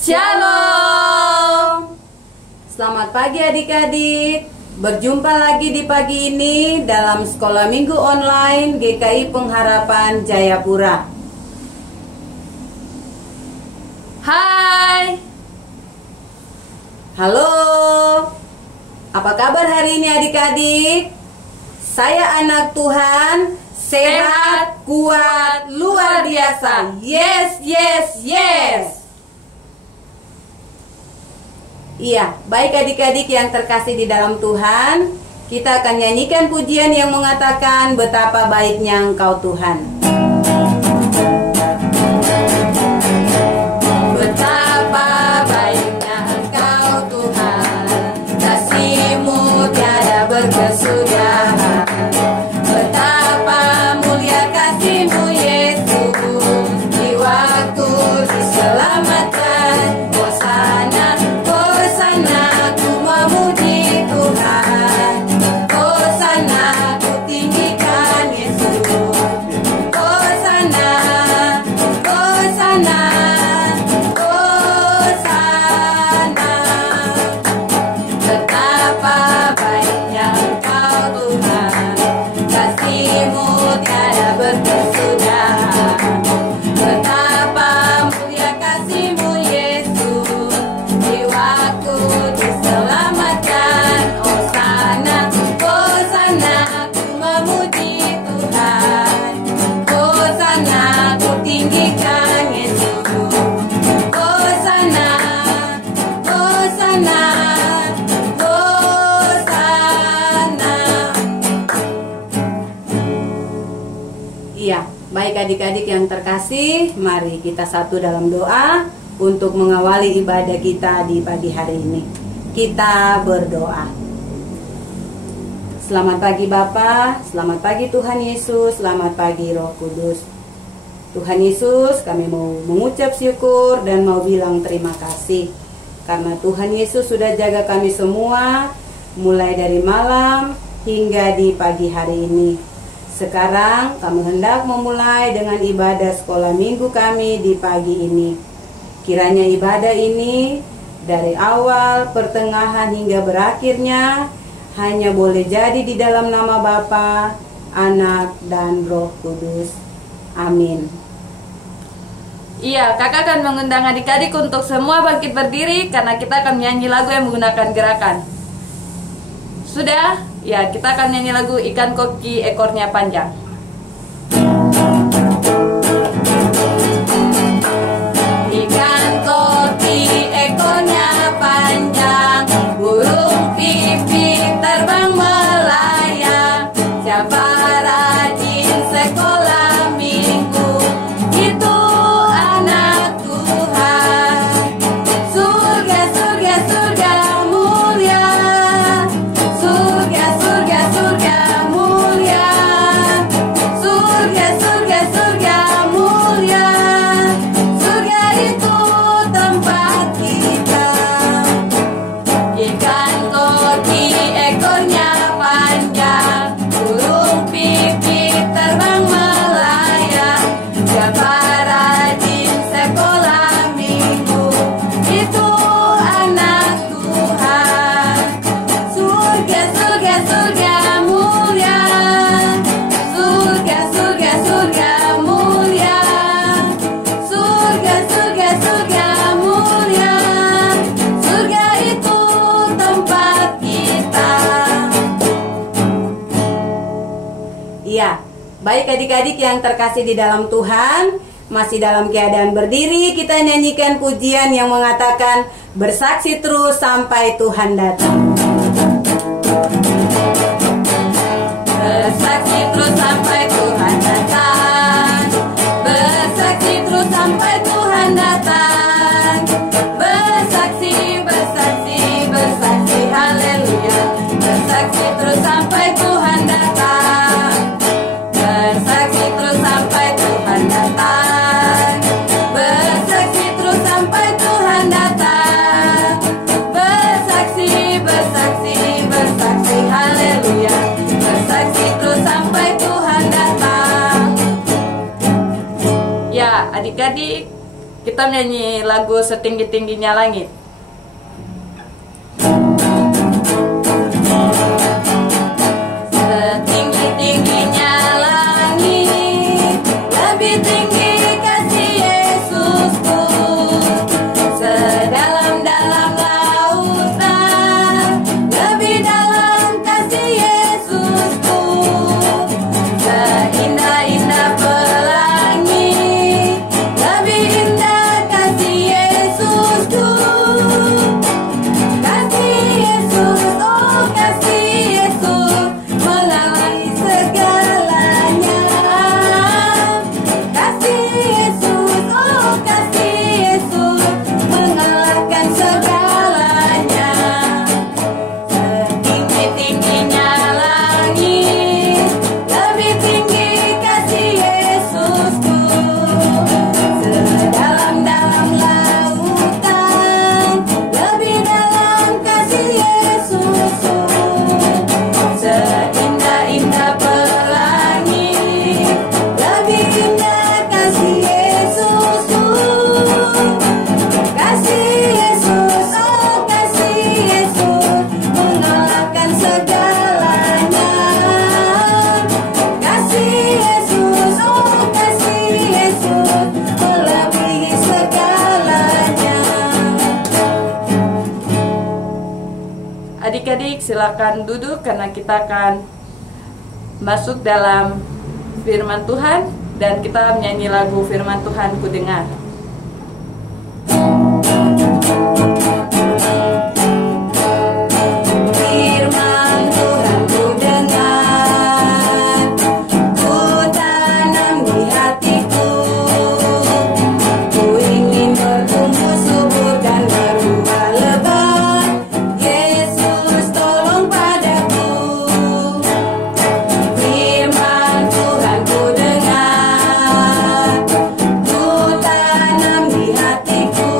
Shalom. Selamat pagi adik-adik. Berjumpa lagi di pagi ini dalam Sekolah Minggu Online GKI Pengharapan Jayapura. Hai. Halo. Apa kabar hari ini adik-adik? Saya anak Tuhan, sehat, kuat, luar biasa. Yes, yes, yes. Iya, baik adik-adik yang terkasih di dalam Tuhan, kita akan nyanyikan pujian yang mengatakan betapa baiknya Engkau Tuhan. Betapa baiknya Engkau Tuhan, kasih-Mu tiada berkesudahan. Betapa mulia kasih-Mu Yesus, di waktu diselamatkan. Hosana, Hosana, ku memuji Tuhan. Hosana, ku tinggikan Yesus. Hosana, Hosana, Hosana. Betapa baiknya Engkau Tuhan, kasih-Mu tiada berkesudahan. Betapa mulia kasih-Mu Yesus, di waktu diselamatkan. Hosana, Hosana, ku memuji Tuhan. Hosana, ku tinggikan Yesus. Hosana, Hosana, Hosana. Iya, baik adik-adik yang terkasih, mari kita satu dalam doa untuk mengawali ibadah kita di pagi hari ini. Kita berdoa. Selamat pagi Bapa, selamat pagi Tuhan Yesus, selamat pagi Roh Kudus. Tuhan Yesus, kami mau mengucap syukur dan mau bilang terima kasih karena Tuhan Yesus sudah jaga kami semua mulai dari malam hingga di pagi hari ini. Sekarang kami hendak memulai dengan ibadah sekolah minggu kami di pagi ini. Kiranya ibadah ini dari awal, pertengahan hingga berakhirnya hanya boleh jadi di dalam nama Bapa, Anak, dan Roh Kudus. Amin. Iya, kakak akan mengundang adik-adik untuk semua bangkit berdiri karena kita akan menyanyi lagu yang menggunakan gerakan. Sudah? Ya, kita akan nyanyi lagu Ikan Koki Ekornya Panjang. Ikan koki ekornya panjang, burung pipit terbang melayang. Siapa rajin sekolah minggu, itu anak Tuhan. Surga, surga, surga mulia. Surga, surga, surga mulia. Surga, surga, surga mulia. Surga itu tempat kita. Ikan koki ekornya panjang, burung pipit terbang melayang. Siapa rajin sekolah minggu, itu anak Tuhan. Surga, surga, surga mulia. Surga, surga, surga mulia. Surga, surga, surga mulia. Surga itu tempat kita. Iya, baik adik-adik yang terkasih di dalam Tuhan, masih dalam keadaan berdiri, kita nyanyikan pujian yang mengatakan bersaksi terus sampai Tuhan datang. Bersaksi terus sampai Tuhan datang. Bersaksi terus sampai Tuhan datang. Bersaksi, bersaksi, bersaksi, haleluya. Bersaksi terus sampai Tuhan datang. Bersaksi terus sampai Tuhan datang. Bersaksi terus sampai Tuhan datang. Bersaksi, bersaksi, bersaksi, haleluya. Bersaksi terus sampai Tuhan datang. Ya, adik-adik, Kita nyanyi lagu Setinggi-tingginya Langit. Setinggi-tingginya langit, lebih tinggi kasih Yesusku. Sedalam-dalam lautan, lebih dalam kasih Yesusku. Seindah-indah pelangi, lebih indah kasih Yesusku. Kasih Yesus, oh kasih Yesus, mengalahi segalanya. Kasih Yesus, oh kasih Yesus, mengalahkan segalanya. Setinggi-tingginya langit, lebih tinggi kasih Yesusku. Sedalam-dalam lautan, lebih dalam kasih Yesusku. Seindah-indah pelangi, lebih indah kasih Yesusku. Kasih Yesus, oh kasih Yesus, mengalahkan segalanya. Kasih Yesus, oh kasih Yesus, melebihi segalanya. Adik-adik silakan duduk karena kita akan masuk dalam firman Tuhan dan kita menyanyi lagu firman Tuhan ku dengar. Firman Tuhan ku dengar, ku tanam di hatiku. Ku ingin bertumbuh subur dan berbuah lebat. Yesus tolong padaku. Firman Tuhan ku dengar, ku tanam di hatiku.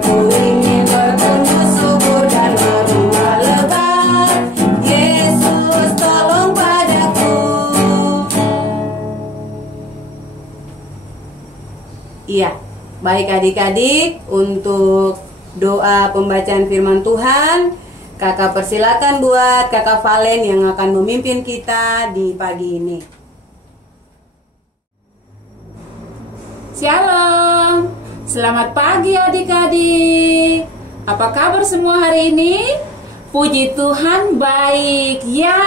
Ku ingin bertumbuh subur dan berbuah lebat. Yesus tolong padaku. Iya, baik adik-adik, untuk doa pembacaan firman Tuhan, kakak persilakan buat kakak Valen yang akan memimpin kita di pagi ini. Shalom, selamat pagi adik-adik. Apa kabar semua hari ini? Puji Tuhan baik. Ya,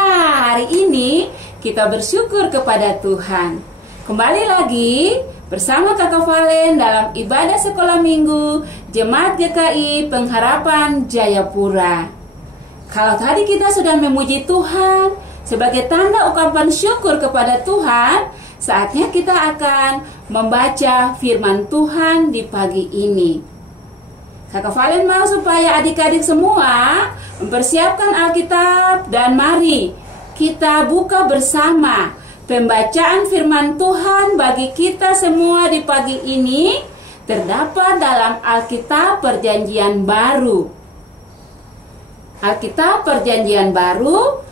hari ini kita bersyukur kepada Tuhan. Kembali lagi bersama kakak Valen dalam ibadah sekolah minggu Jemaat GKI Pengharapan Jayapura. Kalau tadi kita sudah memuji Tuhan sebagai tanda ungkapan syukur kepada Tuhan, saatnya kita akan membaca firman Tuhan di pagi ini. Kakak Valen mau supaya adik-adik semua mempersiapkan Alkitab dan mari kita buka bersama pembacaan firman Tuhan bagi kita semua di pagi ini terdapat dalam Alkitab Perjanjian Baru. Alkitab Perjanjian Baru,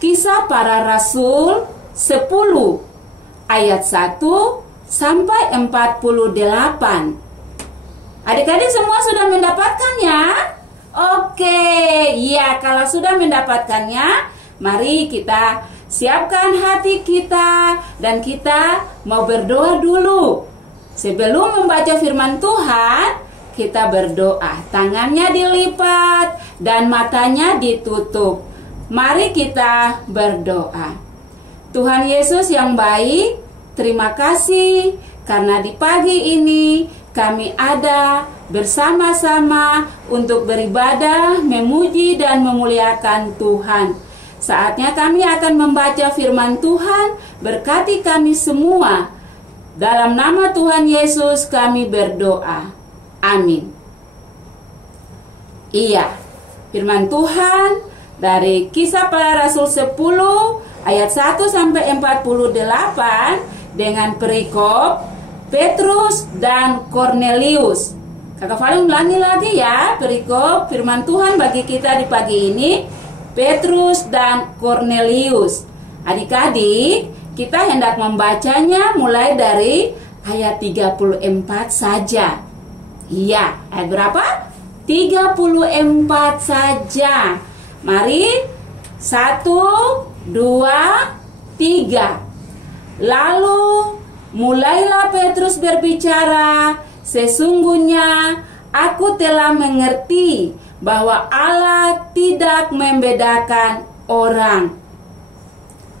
Kisah Para Rasul 10 ayat 1 sampai 48. Adik-adik semua sudah mendapatkannya? Oke, ya kalau sudah mendapatkannya, mari kita siapkan hati kita dan kita mau berdoa dulu. Sebelum membaca firman Tuhan, kita berdoa. Tangannya dilipat dan matanya ditutup. Mari kita berdoa. Tuhan Yesus yang baik, terima kasih karena di pagi ini kami ada bersama-sama untuk beribadah, memuji dan memuliakan Tuhan. Saatnya kami akan membaca firman Tuhan, berkati kami semua. Dalam nama Tuhan Yesus kami berdoa. Amin. Iya, firman Tuhan dari Kisah Para Rasul 10 ayat 1 sampai 48 dengan perikop Petrus dan Kornelius. Kakak Valen ulangi lagi ya, perikop firman Tuhan bagi kita di pagi ini, Petrus dan Kornelius. Adik-adik, kita hendak membacanya mulai dari ayat 34 saja. Iya, ayat berapa? 34 saja. Mari, 1, 2, 3. Lalu mulailah Petrus berbicara, sesungguhnya aku telah mengerti bahwa Allah tidak membedakan orang.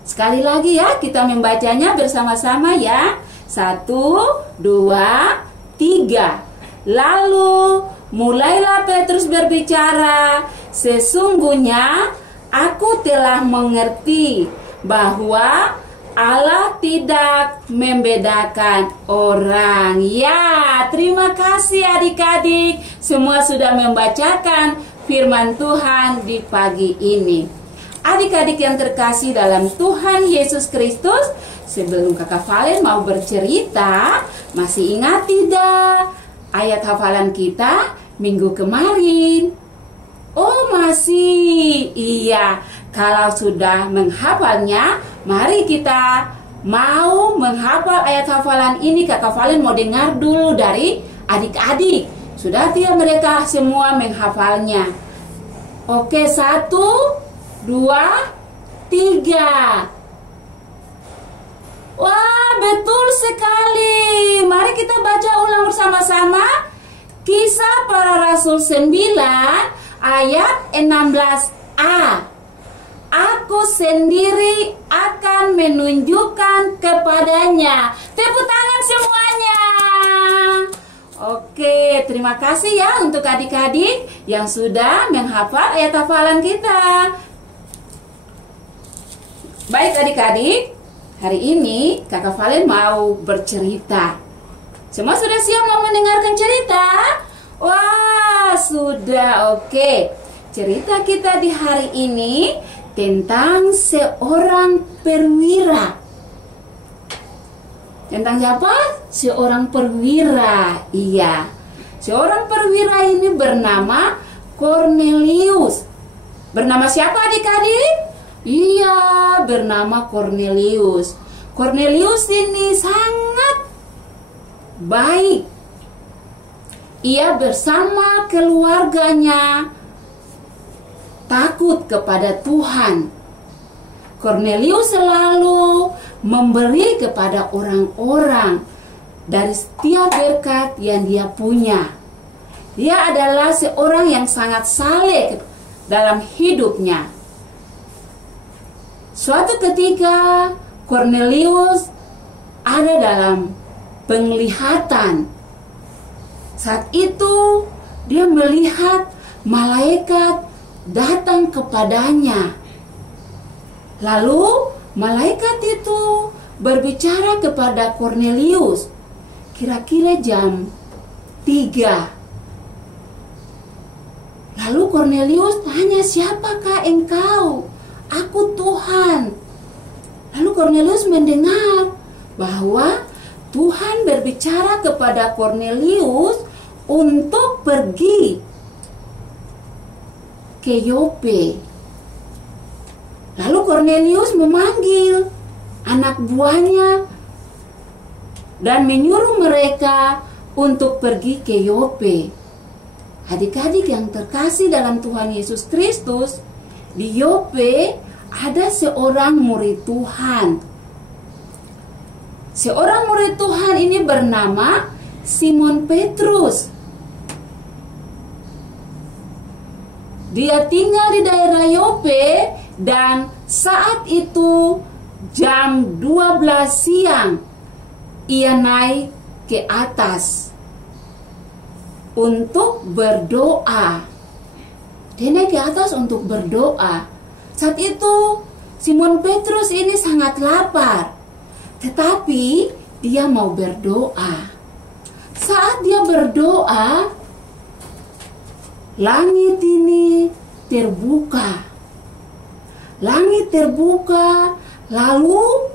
Sekali lagi ya, kita membacanya bersama-sama ya. 1, 2, 3. Lalu mulailah Petrus berbicara, sesungguhnya aku telah mengerti bahwa Allah tidak membedakan orang. Ya, terima kasih adik-adik. Semua sudah membacakan firman Tuhan di pagi ini. Adik-adik yang terkasih dalam Tuhan Yesus Kristus, sebelum Kakak Valen mau bercerita, masih ingat tidak ayat hafalan kita minggu kemarin? Oh masih, iya. Kalau sudah menghafalnya, mari kita mau menghafal ayat hafalan ini. Kakak Valen mau dengar dulu dari adik-adik. Sudah tidak mereka semua menghafalnya? Oke, 1, 2, 3. Wah, betul sekali. Mari kita baca ulang bersama-sama. Kisah Para Rasul 9 ayat 16a. Aku sendiri akan menunjukkan kepadanya. Tepuk tangan semuanya. Oke, terima kasih ya untuk adik-adik yang sudah menghafal ayat hafalan kita. Baik adik-adik, hari ini Kakak Valen mau bercerita. Semua sudah siap mau mendengarkan cerita? Wah, sudah. Oke. Cerita kita di hari ini tentang seorang perwira. Tentang siapa? Seorang perwira. Iya. Seorang perwira ini bernama Cornelius. Bernama siapa adik-adik? Iya, bernama Cornelius. Cornelius ini sangat baik. Ia bersama keluarganya takut kepada Tuhan. Cornelius selalu memberi kepada orang-orang dari setiap berkat yang dia punya. Dia adalah seorang yang sangat saleh dalam hidupnya. Suatu ketika Cornelius ada dalam penglihatan. Saat itu dia melihat malaikat datang kepadanya. Lalu malaikat itu berbicara kepada Cornelius. Kira-kira jam 3. Lalu Cornelius tanya, "Siapakah engkau?" "Aku Tuhan." Lalu Cornelius mendengar bahwa Tuhan berbicara kepada Cornelius untuk pergi ke Yope. Lalu Cornelius memanggil anak buahnya dan menyuruh mereka untuk pergi ke Yope. Adik-adik yang terkasih dalam Tuhan Yesus Kristus, di Yope ada seorang murid Tuhan. Seorang murid Tuhan ini bernama Simon Petrus. Dia tinggal di daerah Yope dan saat itu jam 12 siang ia naik ke atas untuk berdoa. Dia naik ke atas untuk berdoa. Saat itu Simon Petrus ini sangat lapar, tetapi dia mau berdoa. Saat dia berdoa, langit ini terbuka. Langit terbuka, lalu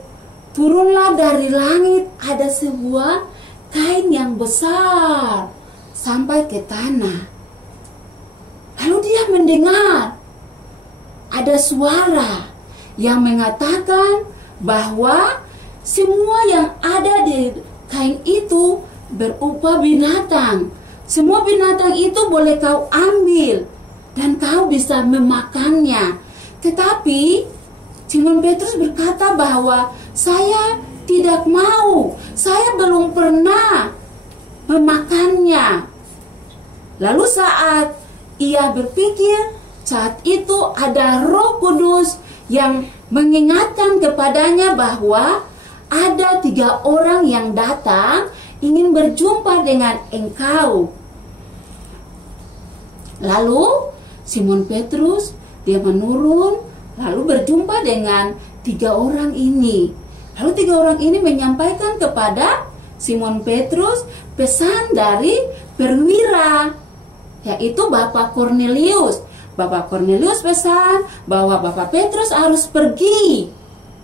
turunlah dari langit ada sebuah kain yang besar sampai ke tanah. Lalu dia mendengar ada suara yang mengatakan bahwa semua yang ada di kain itu berupa binatang. Semua binatang itu boleh kau ambil dan kau bisa memakannya. Tetapi Simon Petrus berkata bahwa saya tidak mau, saya belum pernah memakannya. Lalu saat ia berpikir, saat itu ada Roh Kudus yang mengingatkan kepadanya bahwa ada 3 orang yang datang ingin berjumpa dengan engkau. Lalu Simon Petrus dia menurun lalu berjumpa dengan 3 orang ini. Lalu 3 orang ini menyampaikan kepada Simon Petrus pesan dari perwira, yaitu Bapak Kornelius. Bapak Kornelius pesan bahwa Bapak Petrus harus pergi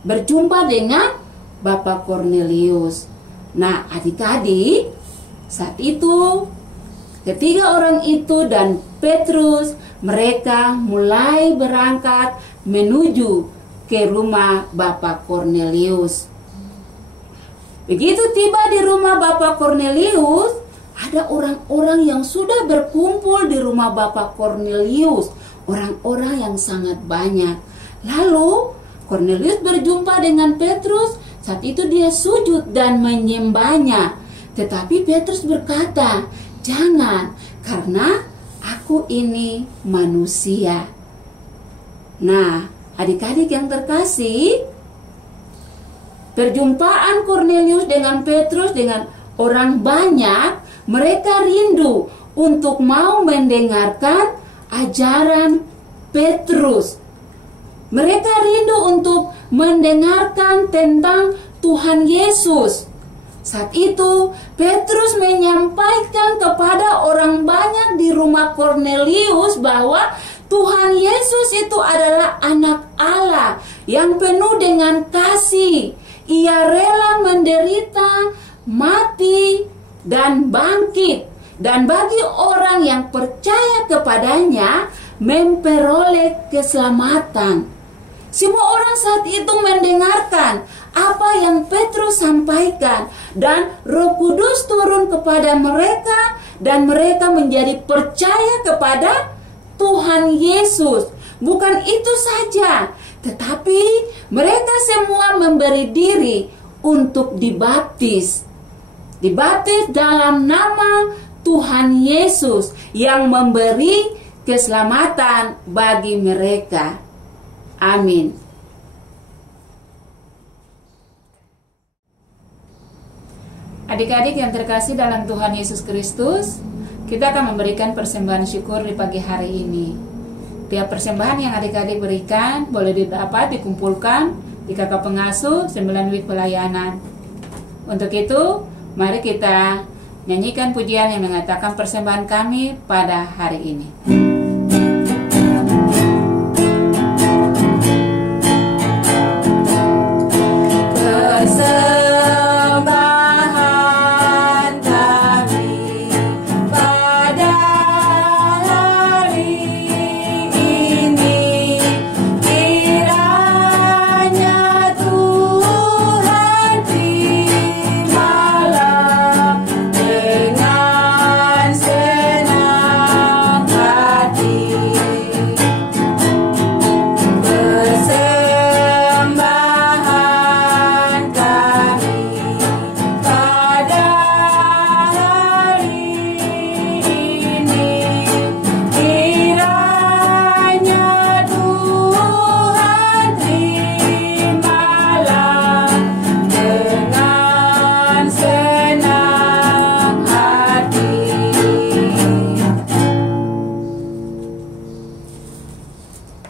berjumpa dengan Bapak Kornelius. Nah, adik-adik, saat itu ketiga orang itu dan Petrus, mereka mulai berangkat menuju ke rumah Bapak Kornelius. Begitu tiba di rumah Bapak Kornelius, ada orang-orang yang sudah berkumpul di rumah Bapak Kornelius, orang-orang yang sangat banyak. Lalu Kornelius berjumpa dengan Petrus. Saat itu dia sujud dan menyembahnya. Tetapi Petrus berkata, "Jangan, karena aku ini manusia." Nah, adik-adik yang terkasih, perjumpaan Kornelius dengan Petrus dengan orang banyak, mereka rindu untuk mau mendengarkan ajaran Petrus. Mereka rindu untuk mendengarkan tentang Tuhan Yesus. Saat itu Petrus menyampaikan kepada orang banyak di rumah Kornelius bahwa Tuhan Yesus itu adalah anak Allah yang penuh dengan kasih. Ia rela menderita, mati, dan bangkit. Dan bagi orang yang percaya kepadanya memperoleh keselamatan. Semua orang saat itu mendengarkan apa yang Petrus sampaikan, dan Roh Kudus turun kepada mereka dan mereka menjadi percaya kepada Tuhan Yesus. Bukan itu saja, tetapi mereka semua memberi diri untuk dibaptis. Dibaptis dalam nama Tuhan Yesus yang memberi keselamatan bagi mereka. Amin. Adik-adik yang terkasih dalam Tuhan Yesus Kristus, kita akan memberikan persembahan syukur di pagi hari ini. Tiap persembahan yang adik-adik berikan boleh dapat dikumpulkan di kakak pengasuh 9 week pelayanan. Untuk itu, mari kita nyanyikan pujian yang mengatakan persembahan kami pada hari ini.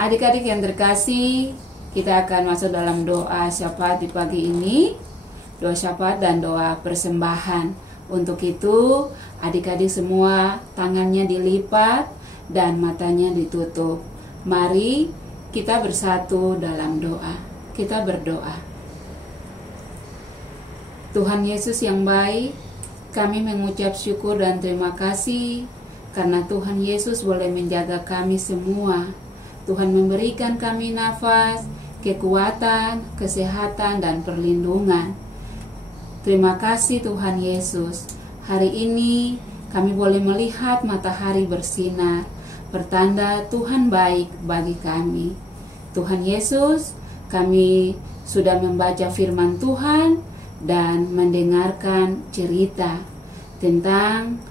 Adik-adik yang terkasih, kita akan masuk dalam doa syafaat di pagi ini. Doa syafaat dan doa persembahan. Untuk itu, adik-adik semua tangannya dilipat dan matanya ditutup. Mari kita bersatu dalam doa. Kita berdoa. Tuhan Yesus yang baik, kami mengucap syukur dan terima kasih karena Tuhan Yesus boleh menjaga kami semua. Tuhan memberikan kami nafas, kekuatan, kesehatan, dan perlindungan. Terima kasih Tuhan Yesus. Hari ini kami boleh melihat matahari bersinar, pertanda Tuhan baik bagi kami. Tuhan Yesus, kami sudah membaca firman Tuhan dan mendengarkan cerita tentang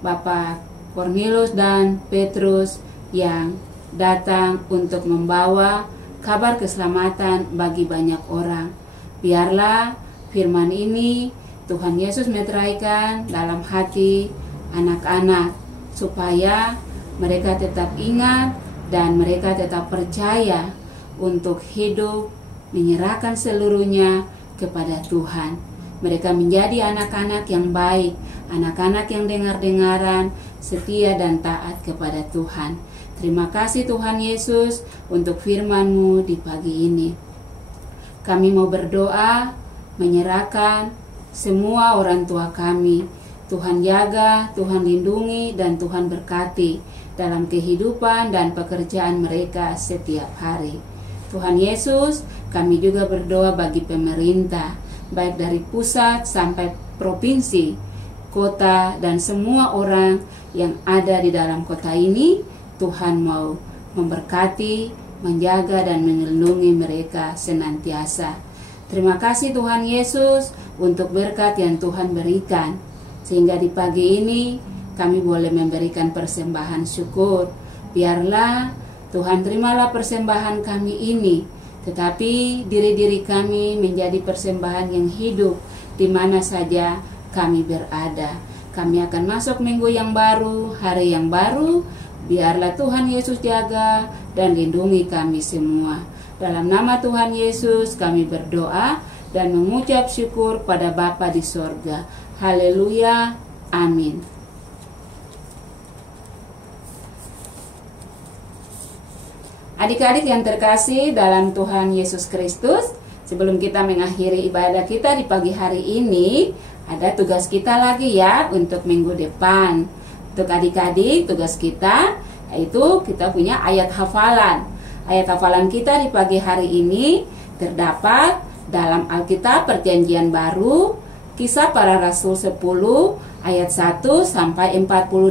Bapak Cornelius dan Petrus yang datang untuk membawa kabar keselamatan bagi banyak orang. Biarlah firman ini Tuhan Yesus meteraikan dalam hati anak-anak supaya mereka tetap ingat dan mereka tetap percaya untuk hidup menyerahkan seluruhnya kepada Tuhan. Mereka menjadi anak-anak yang baik, anak-anak yang dengar-dengaran, setia dan taat kepada Tuhan. Terima kasih Tuhan Yesus untuk firman-Mu di pagi ini. Kami mau berdoa menyerahkan semua orang tua kami. Tuhan jaga, Tuhan lindungi, dan Tuhan berkati dalam kehidupan dan pekerjaan mereka setiap hari. Tuhan Yesus, kami juga berdoa bagi pemerintah, baik dari pusat sampai provinsi, kota, dan semua orang yang ada di dalam kota ini. Tuhan mau memberkati, menjaga, dan melindungi mereka senantiasa. Terima kasih Tuhan Yesus untuk berkat yang Tuhan berikan, sehingga di pagi ini kami boleh memberikan persembahan syukur. Biarlah Tuhan terimalah persembahan kami ini, tetapi diri-diri kami menjadi persembahan yang hidup di mana saja kami berada. Kami akan masuk minggu yang baru, hari yang baru. Biarlah Tuhan Yesus jaga dan lindungi kami semua. Dalam nama Tuhan Yesus kami berdoa dan mengucap syukur pada Bapa di sorga. Haleluya, amin. Adik-adik yang terkasih dalam Tuhan Yesus Kristus, sebelum kita mengakhiri ibadah kita di pagi hari ini, ada tugas kita lagi ya untuk minggu depan. Untuk adik-adik, tugas kita yaitu kita punya ayat hafalan. Ayat hafalan kita di pagi hari ini terdapat dalam Alkitab Perjanjian Baru, Kisah Para Rasul 10 ayat 1 sampai 48.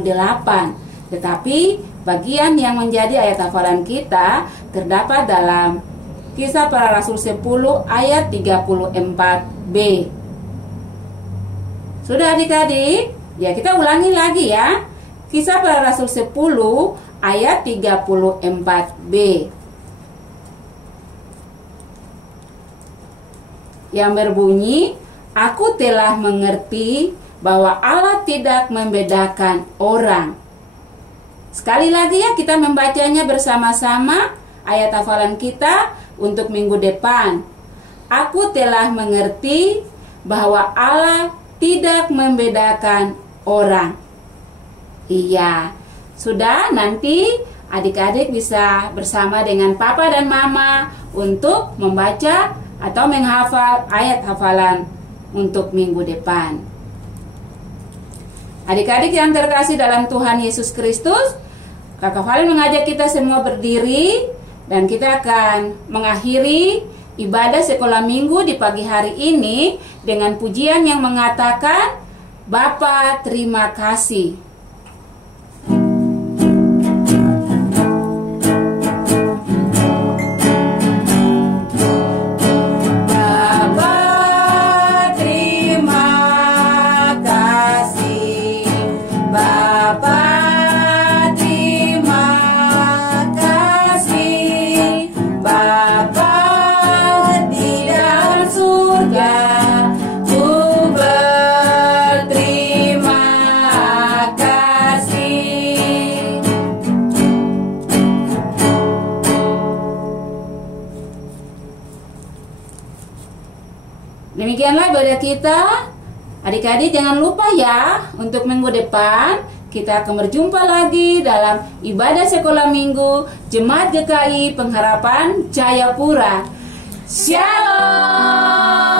Tetapi bagian yang menjadi ayat hafalan kita terdapat dalam Kisah Para Rasul 10 ayat 34b. Sudah adik-adik? Ya, kita ulangi lagi ya. Kisah Para Rasul 10 ayat 34b. Yang berbunyi, aku telah mengerti bahwa Allah tidak membedakan orang. Sekali lagi ya, kita membacanya bersama-sama ayat hafalan kita untuk minggu depan. Aku telah mengerti bahwa Allah tidak membedakan orang. Iya, sudah, nanti adik-adik bisa bersama dengan papa dan mama untuk membaca atau menghafal ayat hafalan untuk minggu depan. Adik-adik yang terkasih dalam Tuhan Yesus Kristus, Kakak Valen mengajak kita semua berdiri dan kita akan mengakhiri ibadah sekolah minggu di pagi hari ini dengan pujian yang mengatakan, Bapa terima kasih. Demikianlah ibadah kita. Adik-adik jangan lupa ya, untuk minggu depan kita akan berjumpa lagi dalam ibadah sekolah minggu Jemaat GKI Pengharapan Jayapura. Shalom.